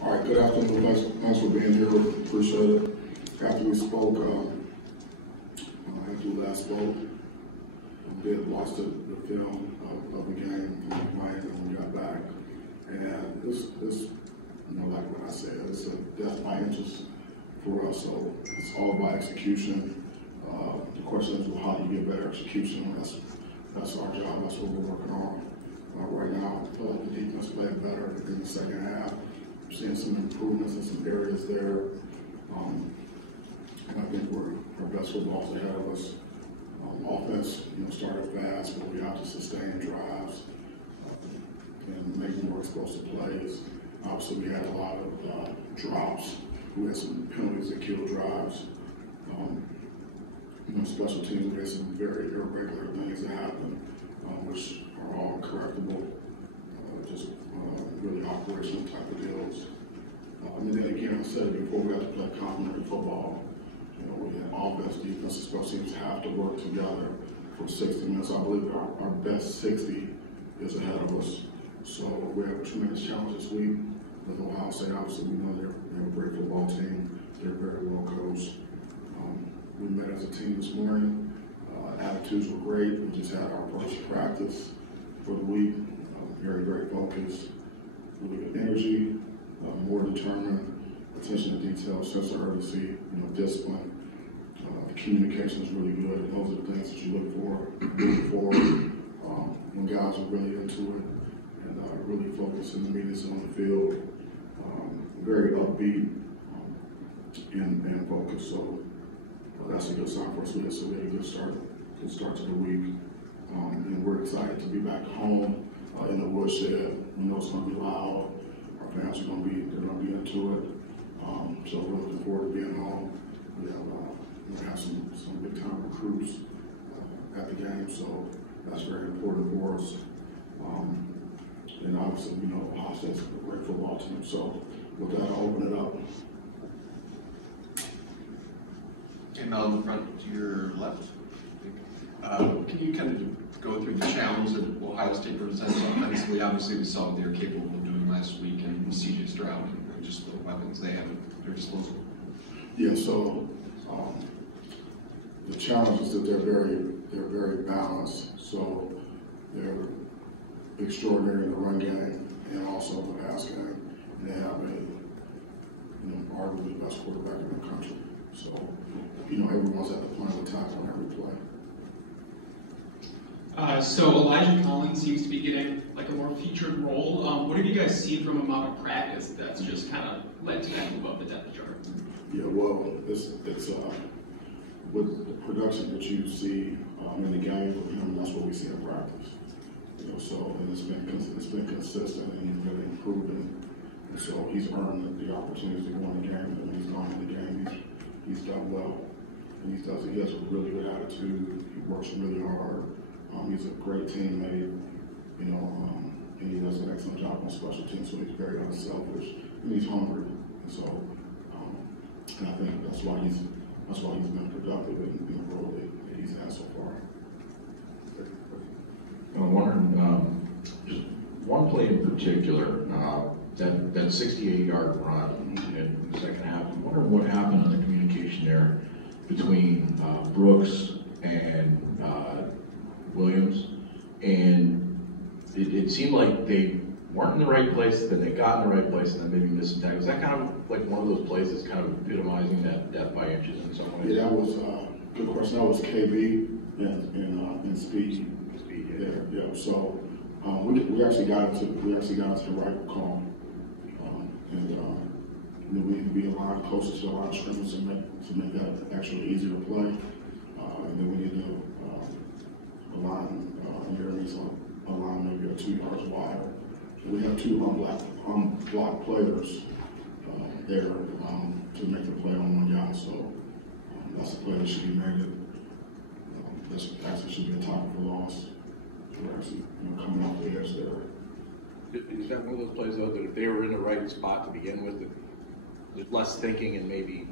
All right, good afternoon. Thanks for being here. Appreciate it. After we spoke, after we last spoke, we did watch the film of the game in Miami when we got back. And this, like what I said, it's a death by inches for us. So it's all about execution. The question is, well, how do you get better execution? That's our job. That's what we're working on. Right now, I feel like the defense played better in the second half. We're seeing some improvements in some areas there. And I think our best football's ahead of us. Offense, started fast, but we have to sustain drives and make more explosive plays. Obviously, we had a lot of drops. We had some penalties that killed drives. Special teams, we had some very irregular things that happen, which are all correctable. Just really operational type of deals. And then again, I said it before, we have to play complementary football. We had offense, defense, and special teams have to work together for 60 minutes. I believe our best 60 is ahead of us. So we have a tremendous challenge this week with Ohio State. Obviously, we know they're a great football team. They're very well coached. We met as a team this morning. Attitudes were great. We just had our first practice for the week. Very, very focused. Really good energy, more determined, attention to detail, sense of urgency, discipline. Communication is really good. And those are the things that you look for moving forward. When guys are really into it and really focused in the meetings on the field, very upbeat and focused. So that's a good sign for us. So we had a good start to the week. And we're excited to be back home in the woodshed. We know it's going to be loud. Our fans are going to be into it. So we're looking forward to being home. We're going to have some big time recruits at the game, so that's very important for us. And obviously, Ohio State's a great football team. So with that, I'll open it up. And on the front to your left, can you kind of go through the challenge that Ohio State presents offensively? Obviously, we saw what they were capable of doing last week, and C.J. Stroud and just the weapons they have at their disposal. Yeah. So the challenge is that they're very balanced. So they're extraordinary in the run game and also the pass game. And they have arguably the best quarterback in the country. So everyone's at the point of attack on every play. So Elijah Collins seems to be getting like a more featured role. What have you guys seen from him out of practice that's just kind of led to that move up the depth chart? Yeah, well, it's with the production that you see in the game from him, that's what we see in practice. So and it's been consistent and he's really improving. And so he's earned the opportunities to go in the game, and when he's gone in the game, he's done well. And he has a really good attitude. He works really hard. He's a great teammate, and he does an excellent job on special teams. So he's very unselfish and he's hungry. And so, and I think that's why he's been productive in the role that he's had so far. I'm wondering, just one play in particular, that 68-yard run in the second half. I'm wondering what happened on the communication there between Brooks and Williams, and it seemed like they weren't in the right place, then they got in the right place, and then maybe missed some tackles. Is that kind of like one of those plays that's kind of epitomizing that death by inches in some ways? Yeah, that was a good question. That was KB in speed. Yeah. So we actually got into the right call, and we need to be aligned closer to the line of scrimmage to make that actually easier to play. And then we need to align areas align maybe 2 yards wide. So we have two unblocked players there to make the play on 1 guy. So that's a play that should be made. This actually should be a tackle for loss. We're actually coming off the edge there. Is that one of those plays though that if they were in the right spot to begin with, there's less thinking and maybe?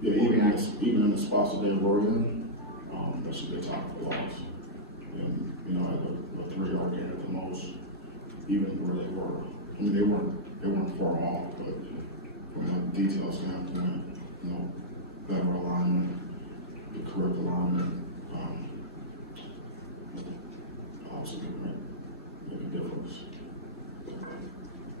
Yeah, even in the spots that they were in, that should be a tackle for loss. And at a 3-yard gain at the most, even where they were mean, they weren't far off, but from a detail standpoint, you know, better alignment, the correct alignment, also make a difference.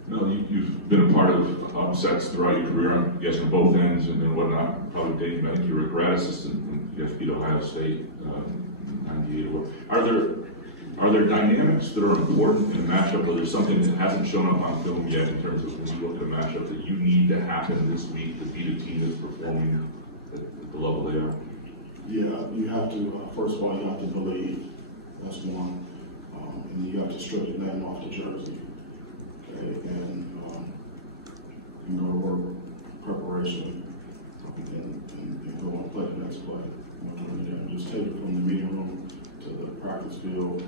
No, you've been a part of upsets throughout your career, I guess, on both ends and whatnot. Probably dating back to your grad assistant when you guys beat Ohio State in '98. Are there dynamics that are important in a matchup, or there's something that hasn't shown up on film yet in terms of when you look at a matchup that you need to happen this week to beat a team that's performing at the level they are? Yeah, you have to, first of all, you have to believe. That's one. And you have to strip the name off the jersey. Okay, and you go to work, preparation, and go and play the next play. And just take it from the meeting room to the practice field.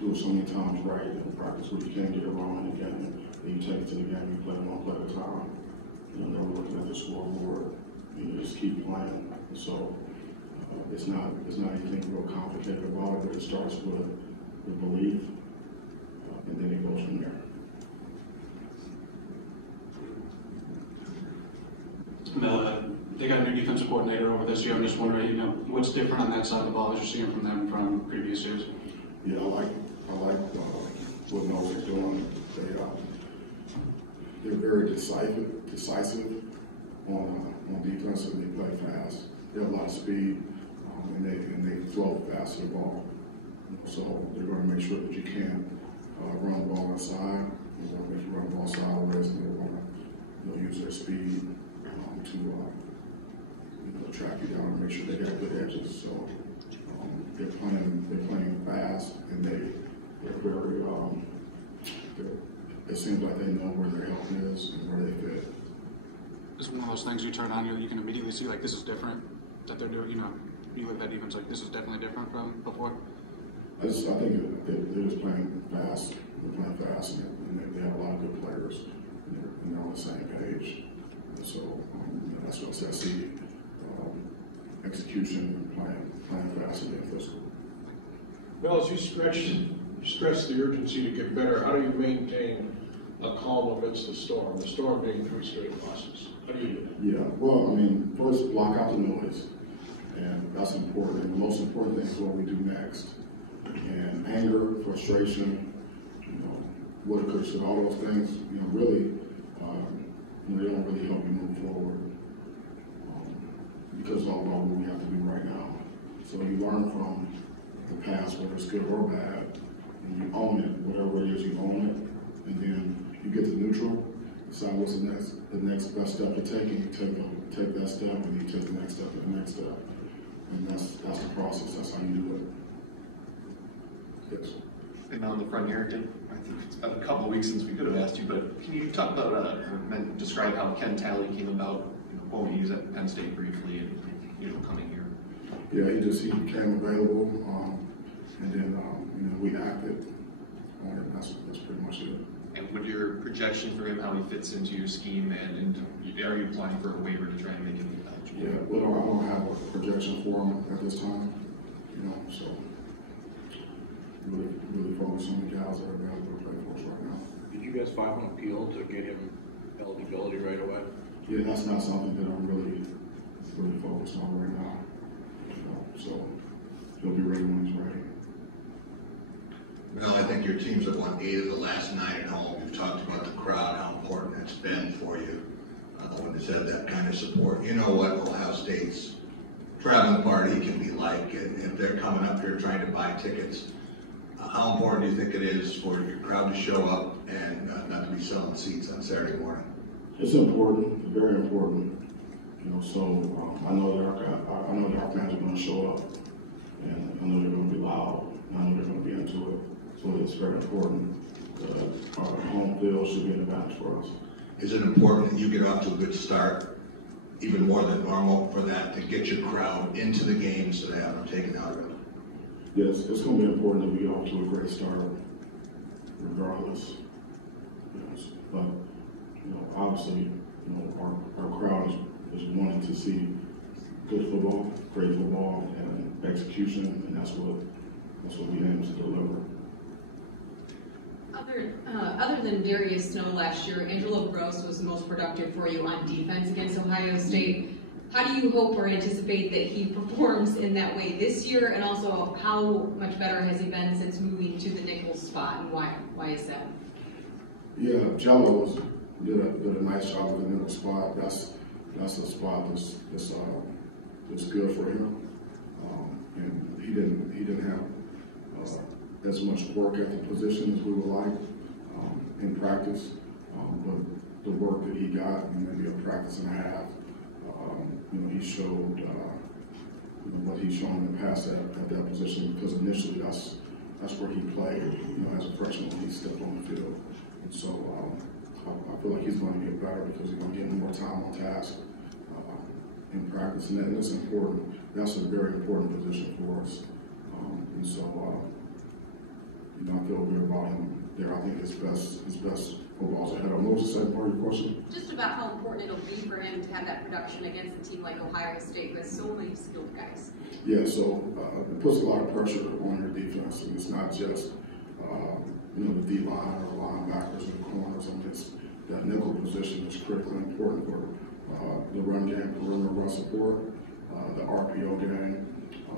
Do it so many times right in practice where you can't get it wrong in the game. Then you take it to the game, you play one play at a time. You know, never looking at the scoreboard. You just keep playing. So it's not anything real complicated about it, but it starts with belief, and then it goes from there. Mel, they got a new defensive coordinator over this year. I'm just wondering, you know, what's different on that side of the ball as you're seeing from them from previous years? Yeah, I like what Noah is doing. They're very decisive on defense, and they play fast. They have a lot of speed, and they throw fast to the ball. So they're going to make sure that you can run the ball inside. They're going to make you run the ball sideways, and they're going to use their speed to track you down and make sure they got good edges. So they're playing fast, and they're very. It seems like they know where their help is and where they fit. It's one of those things you turn on, you can immediately see like this is different that they're doing. You know, you look at that defense like this is definitely different from before. I think they're just playing fast. They're playing fast, and they have a lot of good players, and they're on the same page. And so that's what I see. Execution and playing fast and being physical. Well, as you stress the urgency to get better, how do you maintain a calm amidst the storm being 3 straight losses? How do you do that? Yeah, well, I mean, first block out the noise, and that's important. And the most important thing is what we do next. And anger, frustration, you know, what occurs to all those things, you know, really, they don't really help you move forward because it's all about what we have to do right now. So you learn from the past, whether it's good or bad, and you own it, whatever it is, you own it, and then you get to neutral, decide what's the next best step to take, and you take that step, and you take the next step and the next step. And that's the process, that's how you do it. Yes. And on the front here, I think it's been a couple of weeks since we could have asked you, but can you talk about, describe how Ken Talley came about, what we use at Penn State briefly, and coming here? Yeah, he became available, and then we acted on it. That's pretty much it. And what your projection for him, how he fits into your scheme, and are you applying for a waiver to try and make him eligible? Yeah, well, I don't have a projection for him at this time, so really focus on the guys that are available to play for us right now. Did you guys file an appeal to get him eligibility right away? Yeah, that's not something that I'm really focused on right now. So he'll be ready when he's ready. Well, I think your teams have won 8 of the last 9 at home. You've talked about the crowd, how important it's been for you when it's had that kind of support. You know what Ohio State's traveling party can be like, and if they're coming up here trying to buy tickets, how important do you think it is for your crowd to show up and not to be selling seats on Saturday morning? It's important, very important. So I know that our fans are going to show up, and I know they're going to be loud, and I know they're going to be into it. So it's very important. Our home field should be an advantage for us. Is it important that you get off to a good start, even more than normal, for that to get your crowd into the game so they have them taken out of it? Yes, it's going to be important that we get off to a great start, regardless. Yes, but obviously, our crowd is wanting to see good football, great football, and execution, and that's what we aim to deliver. Other Other than Darius Snow last year, Angelo Gross was the most productive for you on defense against Ohio State. How do you hope or anticipate that he performs in that way this year? And also, how much better has he been since moving to the nickel spot, and why is that? Yeah, Jello did a nice job with the nickel spot. That's a spot that's good for him. And he didn't have as much work at the position as we would like in practice. But the work that he got in maybe a practice and a half, he showed what he's shown in the past at that position, because initially that's where he played, as a freshman when he stepped on the field. And so I feel like he's going to get better because he's going to get more time on task in practice, and that's important. That's a very important position for us. And so I feel good about him there. I think his best football's ahead of him. What was the second part of your question? Just about how important it'll be for him to have that production against a team like Ohio State with so many skilled guys. Yeah, so it puts a lot of pressure on your defense, and it's not just the D line or linebackers or the corners. That nickel position is critically important for the run game, perimeter run support, the RPO game,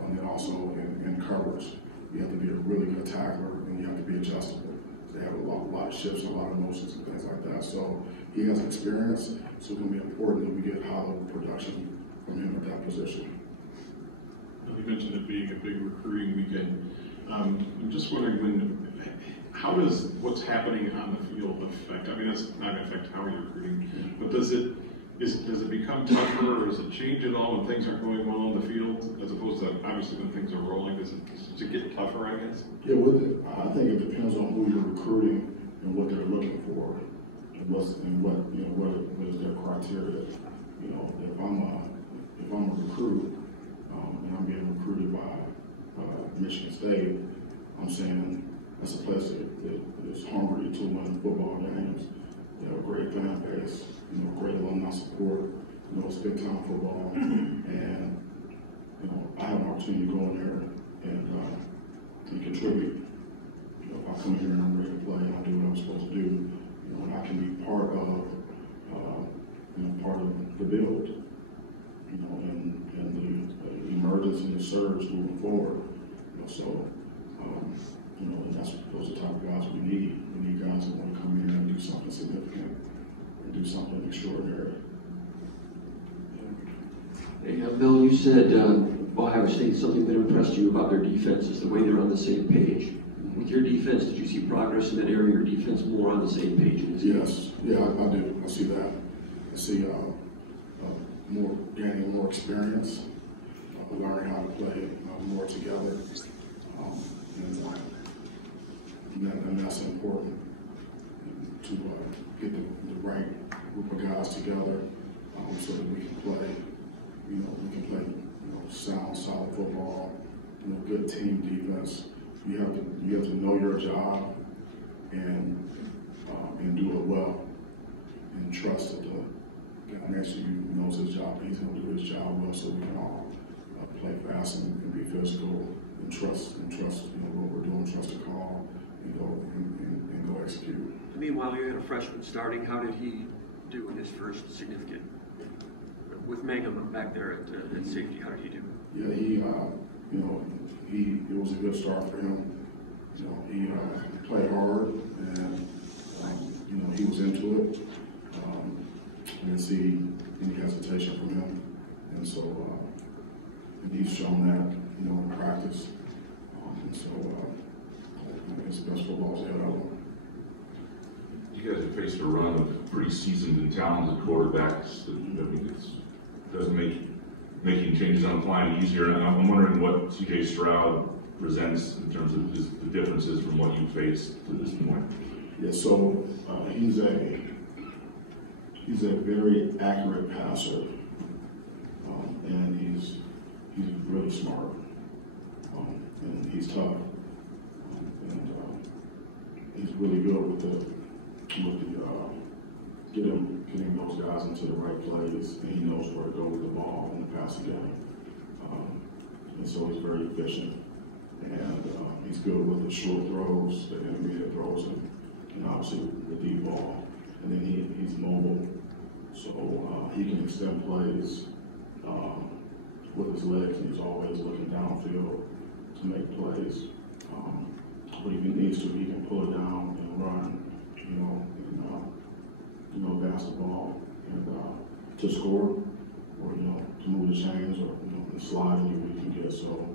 and then also in coverage. You have to be a really good tackler, and you have to be adjustable. They have a lot of shifts, a lot of motions, and things like that. So he has experience, so it's going to be important that we get high-level production from him at that position. You mentioned it being a big recruiting weekend. I'm just wondering, how does what's happening on the field affect? I mean, that's not going to affect how you're recruiting, but does it become tougher, or does it change at all when things aren't going well on the field, as opposed to obviously when things are rolling? Does it get tougher, I guess? Yeah, I think it depends on who you're recruiting and what they're looking for, and what is their criteria. If I'm a recruit and I'm being recruited by Michigan State, I'm saying that's a place that is hungry to win football games. They have a great fan base, great alumni support. It's big time football, and I have an opportunity to go in there and contribute. If I come here and I'm ready to play and I do what I'm supposed to do, and I can be part of the build, and the emergence and the surge moving forward. And those are the type of guys we need. We need guys that want to come in and do something significant and do something extraordinary. Hey, Bill, you said Ohio State, something that impressed you about their defense is the way they're on the same page. With your defense, did you see progress in that area, or defense more on the same page? Yes, yeah, I do. I see that. I see gaining more experience, learning how to play more together, and that's important to get the right group of guys together so that we can play. Sound, solid football. Good team defense. You have to know your job and do it well, and trust that the guy next to you knows his job. He's going to do his job well, so we can all play fast and be physical and trust what we're doing. Trust the call and go execute. Meanwhile, you had a freshman starting. How did he do in his first significant? With Mangum back there at safety, how did he do? Yeah, it was a good start for him. He played hard, and he was into it. I didn't see any hesitation from him, and so he's shown that in practice. And so his best football's ahead of him. You guys have faced a run of pretty seasoned and talented quarterbacks. Doesn't make making changes on the fly any easier. And I'm wondering what C.J. Stroud presents in terms of the differences from what you faced to this point. Yeah, so he's a very accurate passer, and he's really smart, and he's tough, and he's really good with getting those guys into the right plays, and he knows where to go with the ball in the passing game. And so he's very efficient, and he's good with the short throws, the intermediate throws, and and obviously the deep ball. And then he's mobile, so he can extend plays with his legs, and he's always looking downfield to make plays. But if he needs to, he can pull it down and run, advance the ball and to score, or to move the chains, or the slide anywhere he can get. So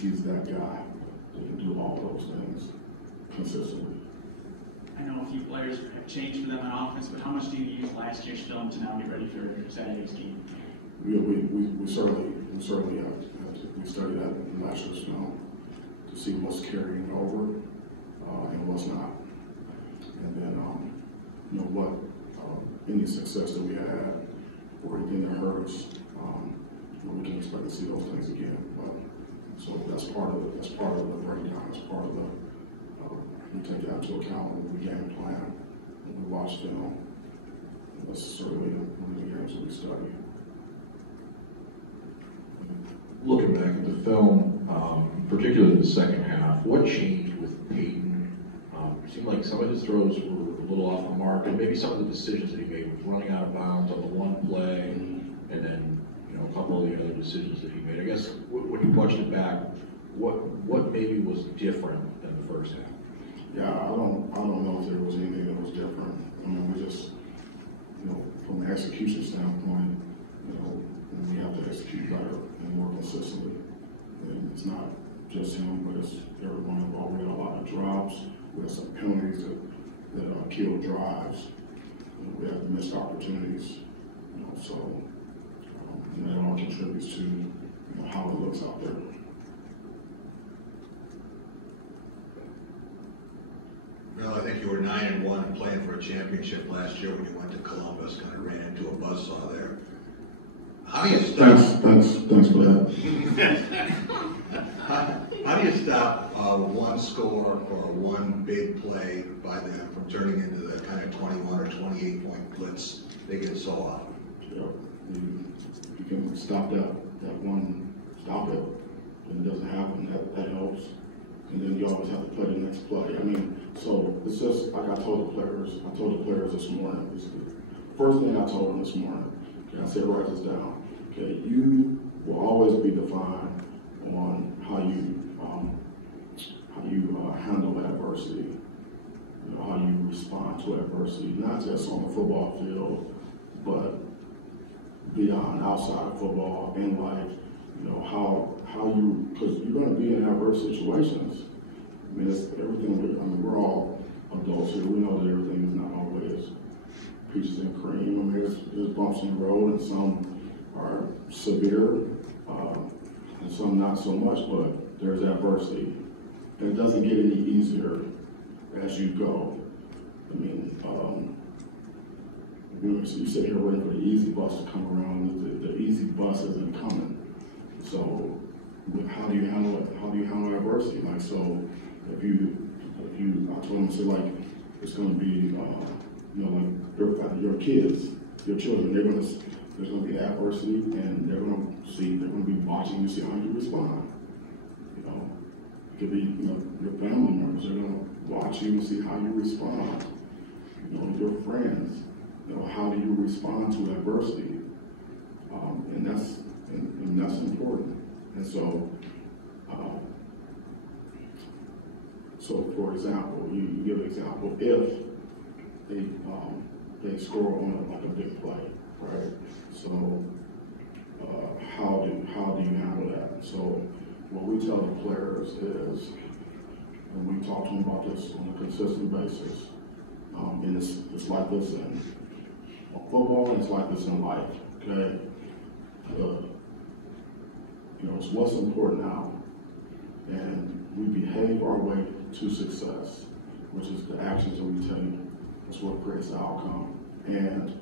he's that guy that can do all those things consistently. I know a few players have changed for them on offense, but how much do you use last year's film to now get ready for Saturday's game? We certainly have to. We studied that in last year's film to see what's carrying over and what's not. And then, what any success that we had or anything that hurt us, we can expect to see those things again. But so that's part of it. That's part of the breakdown. That's part of the. We take that into account when we game plan, when we watch film. That's certainly one of the games that we study. Looking back at the film, particularly the second half, what changed with Peyton? It seemed like some of his throws were a little off the mark, and maybe some of the decisions that he made with running out of bounds on the one play, and then a couple of the other decisions that he made. I guess when you watched it back, what maybe was different than the first half? Yeah, I don't know if there was anything that was different. I mean, we just, from an execution standpoint, we have to execute better and more consistently. And it's not just him, but it's everyone involved. We had a lot of drops. We had some penalties that killed drives. We had missed opportunities. And that all contributes to how it looks out there. Well, I think you were 9-1 and playing for a championship last year when you went to Columbus, kind of ran into a buzzsaw there. How do you stop? Thanks for that. How do you stop one score or one big play by them from turning into the kind of 21 or 28 point blitz they get so often? Yeah, you can stop that one, stop it, and it doesn't happen. That helps. And then you always have to play the next play. I mean, so it's just like I told the players this morning. The first thing I told them this morning, okay, I said, write this down. Okay, you will always be defined on how you handle adversity, how you respond to adversity, not just on the football field, but beyond, outside of football, in life. Because you're going to be in adverse situations. I mean, it's everything. We're all adults here. We know that everything is not always peaches and cream. I mean, there's bumps in the road, and some are severe, and some not so much. But there's adversity, and it doesn't get any easier as you go. I mean, so you sit here waiting for the easy bus to come around. The easy bus isn't coming. So how do you handle it? How do you handle adversity? Like, so if you, I told them, like, it's going to be, like your kids, your children, there's going to be adversity, and they're going to be watching you, see how you respond. It could be, your family members, they're going to watch you and see how you respond. Your friends, how do you respond to adversity? And that's important. And so, for example, you give an example. If they score on a big play, right? So, how do you handle that? So, what we tell the players is, and we talk to them about this on a consistent basis. And it's like this in football, and it's like this in life. Okay. It's what's important now, and we behave our way to success, which is the actions that we take. That's what creates the outcome, and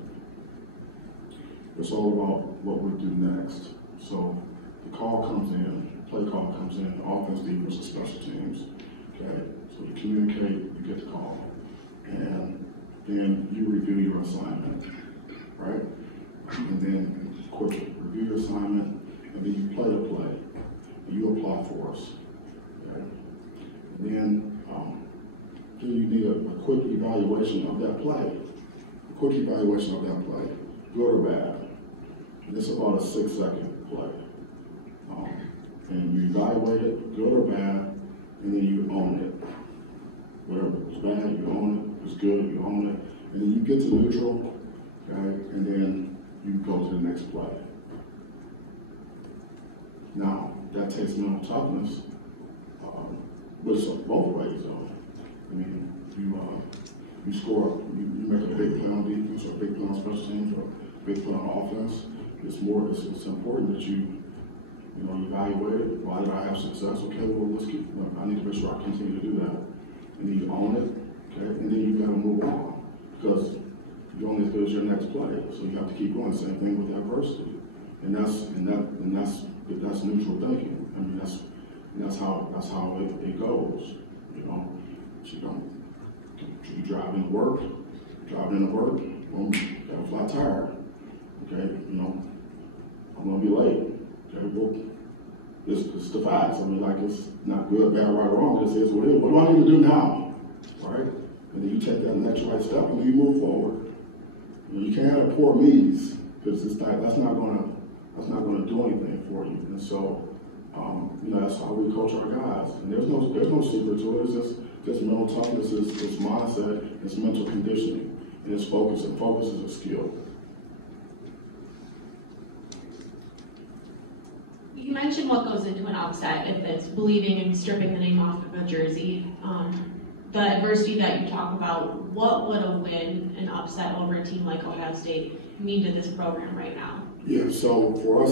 it's all about what we do next. So the call comes in, play call comes in, offense, defense, and special teams. Okay, so you communicate, you get the call, and then you review your assignment, right? And then, of course, you review your assignment. And then you play the play, and you apply for us. Okay? And then a quick evaluation of that play. A quick evaluation of that play, good or bad. And it's about a 6-second play. And you evaluate it, good or bad, and then you own it. Whatever was bad, you own it. If it's good, you own it. And then you get to neutral, okay, and then you go to the next play. Now, that takes mental toughness, but it's both ways, though. I mean, you score, you make a big play on defense, or a big play on special teams, or a big play on offense. It's important that you evaluate it. Why did I have success? Okay, well, I need to make sure I continue to do that. And then you own it, okay, and then you gotta move on, because you're only as good as your next play. So you have to keep going. Same thing with adversity. And that's neutral thinking. I mean, that's how it goes. You drive into work, boom, got a flat tire. Okay, I'm gonna be late. Okay, well, it's the facts. I mean, like, it's not good, bad, right, or wrong. It is what it is. What do I need to do now? Right? And then you take that next right step and then you move forward. You can't have poor me's, because that's not gonna do anything for you. And so, that's how we coach our guys. And there's no secret to it. It's just mental toughness, it's mindset, it's mental conditioning, and it's focus. And focus is a skill. You mentioned what goes into an upset, if it's believing in stripping the name off of a jersey. The adversity that you talk about, what would a win, an upset over a team like Ohio State mean to this program right now? Yeah, so for us,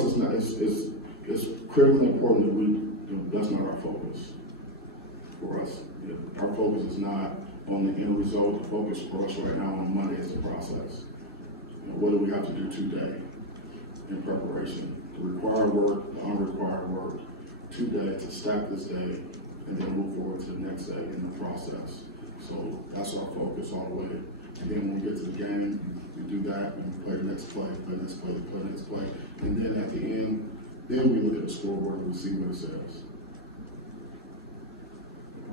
it's critically important that that's not our focus. For us, our focus is not on the end result. The focus for us right now on Monday is the process. What do we have to do today in preparation? The required work, the unrequired work, today to stack this day, and then move forward to the next day in the process. So that's our focus all the way. And then when we get to the game, we do that, and we play the next play, play the next play, play the next play. And then at the end, then we look at the scoreboard and we see what it says. I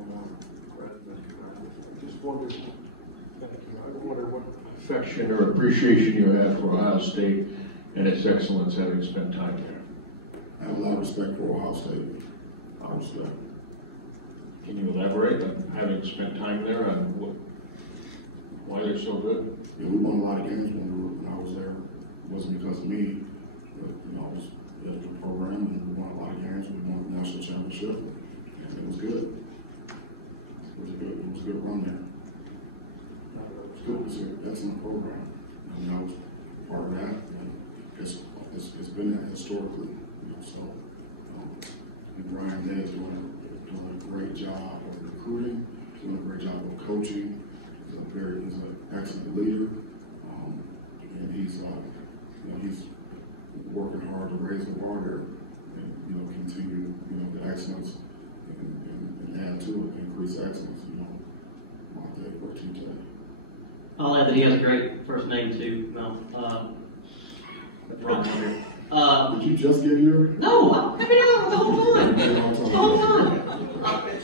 wonder what affection or appreciation you have for Ohio State and its excellence, having spent time there. I have a lot of respect for Ohio State. A lot of respect. Can you elaborate on having spent time there and why they're so good? Yeah, we won a lot of games when I was there. It wasn't because of me, but I was at the program, and we won a lot of games. We won the national championship, and it was good. It was a good run there. It was good. It was an excellent program. I was part of that, and it's been that historically. And Ryan Day is doing a great job of recruiting, doing a great job of coaching. He's an excellent leader, and he's working hard to raise the bar there, and continue the excellence and add to it, increase excellence. My day, what you say? I'll add that he has a great first name too. Did you just get here? No, I've been out the whole time. The whole time.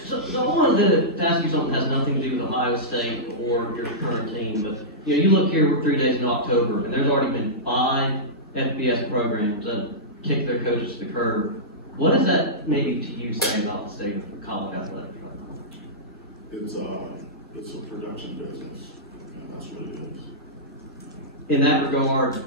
So I wanted to ask you something that has nothing to do with Ohio State or your current team, but you look here, we're 3 days in October, and there's already been 5 FBS programs that have kicked their coaches to the curb. What does that maybe to you say about the state of college athletics right now? It's a production business, and that's what it is. In that regard,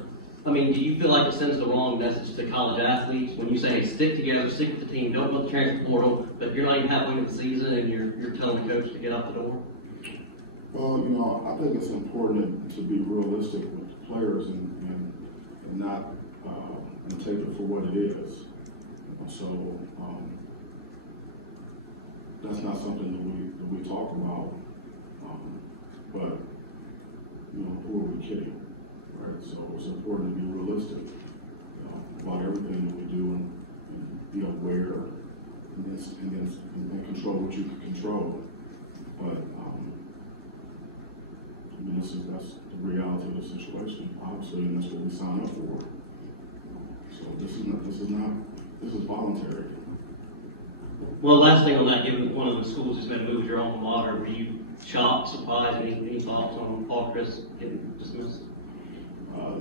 I mean, do you feel like it sends the wrong message to college athletes when you say, hey, stick together, stick with the team, don't go to the transfer portal, but you're not even halfway into the season and you're telling the coach to get out the door? Well, I think it's important to be realistic with the players and not and take it for what it is. That's not something that we talk about. But who are we kidding? Right? So it's important to be realistic about everything that we do and be aware and then control what you can control. But that's the reality of the situation, obviously, and that's what we sign up for. So this is voluntary. Well, last thing on that, given one of the schools has been moved, your alma mater, were you shocked, surprised, any thoughts on Paul Chris getting dismissed?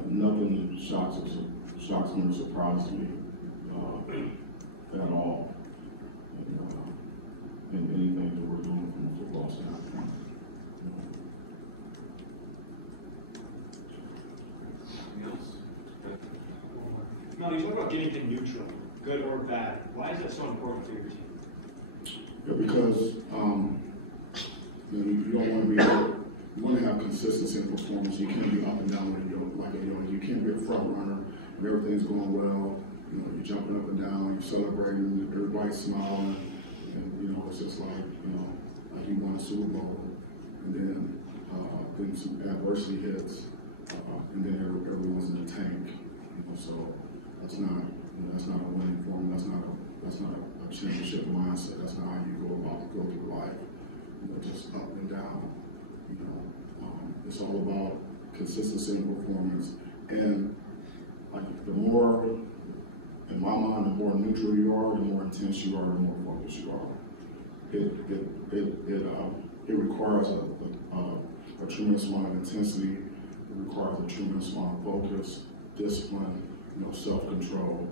Nothing shocks me or surprises me at all. In anything that we're doing from a football standpoint. No, you talk about getting to neutral, good or bad. Why is that so important for your team? Yeah, because you don't want to be. You want to have consistency in performance. You can't be up and down like a yo-yo. You can't be a front runner when everything's going well. You're jumping up and down, you're celebrating, everybody's smiling, and it's just like you won a Super Bowl, and then some adversity hits, and then everyone's in the tank. So that's not a winning formula. That's not a championship mindset. That's not how you go through life. Just up and down. It's all about consistency in performance, and like the more, in my mind, the more neutral you are, the more intense you are, the more focused you are. It requires a tremendous amount of intensity. It requires a tremendous amount of focus, discipline, self-control,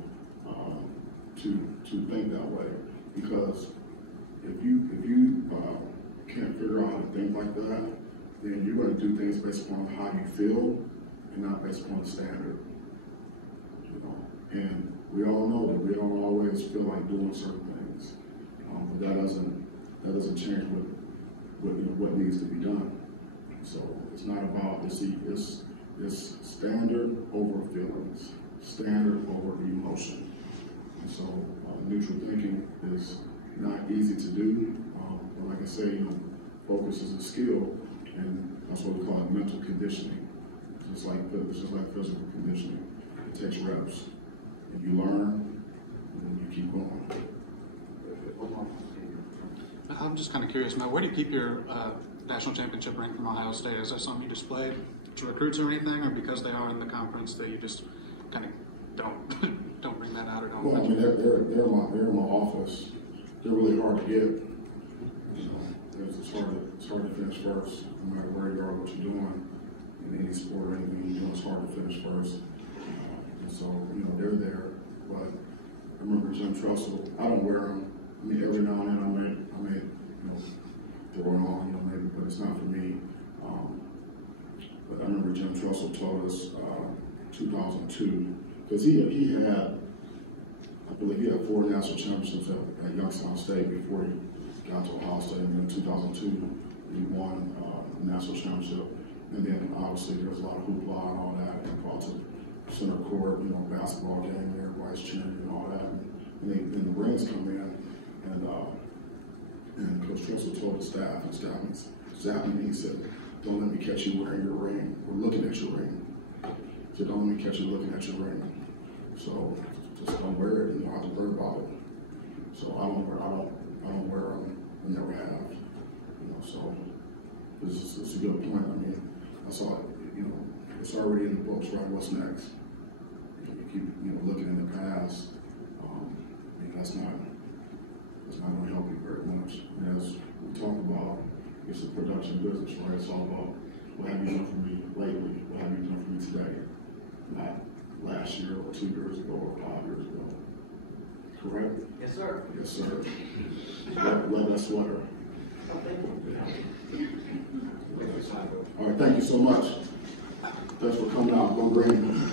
to think that way. Because if you can't figure out how to think like that, then you're going to do things based upon how you feel and not based upon the standard. And we all know that we don't always feel like doing certain things, but that doesn't change what needs to be done. So it's not about it's standard over feelings, standard over emotion. And so neutral thinking is not easy to do, but like I say, focus is a skill, and that's what we call it mental conditioning. It's just like physical conditioning. It takes reps. And you learn, and then you keep going. I'm just kind of curious, Matt, where do you keep your national championship ring from Ohio State? Is that something you displayed to recruits or anything, or because they are in the conference that you just kind of don't bring that out or don't? Well, I mean, they're in my office. They're really hard to get. It's hard to finish first, no matter where you are, what you're doing in any sport or anything you do. It's hard to finish first. And so, they're there, but I remember Jim Tressel, I don't wear them. I mean, every now and then I may throw them on, maybe, but it's not for me. But I remember Jim Tressel told us 2002, because he had, I believe he had 4 national championships at Youngstown State before he got to Ohio State. And in 2002, he won the national championship. And then obviously there was a lot of hoopla and all that, and brought to center court, basketball game, everybody's cheering and all that. And the rings come in, and Coach Tressel told the staff, and staff zapped me, he said, "Don't let me catch you wearing your ring or looking at your ring." He said, "Don't let me catch you looking at your ring. So just don't wear it, and you don't have to worry about it." So I don't wear them, I never have. So it's a good point. I mean, I saw it, it's already in the books, right? What's next? You keep, looking in the past. That's not going to help you very much. And as we talk about, it's a production business, right? It's all about what have you done for me lately? What have you done for me today? Not last year or 2 years ago or 5 years ago. Correct? Yes, sir. Yes, sir. Love that sweater. All right, thank you so much. Thanks for coming out. Go green.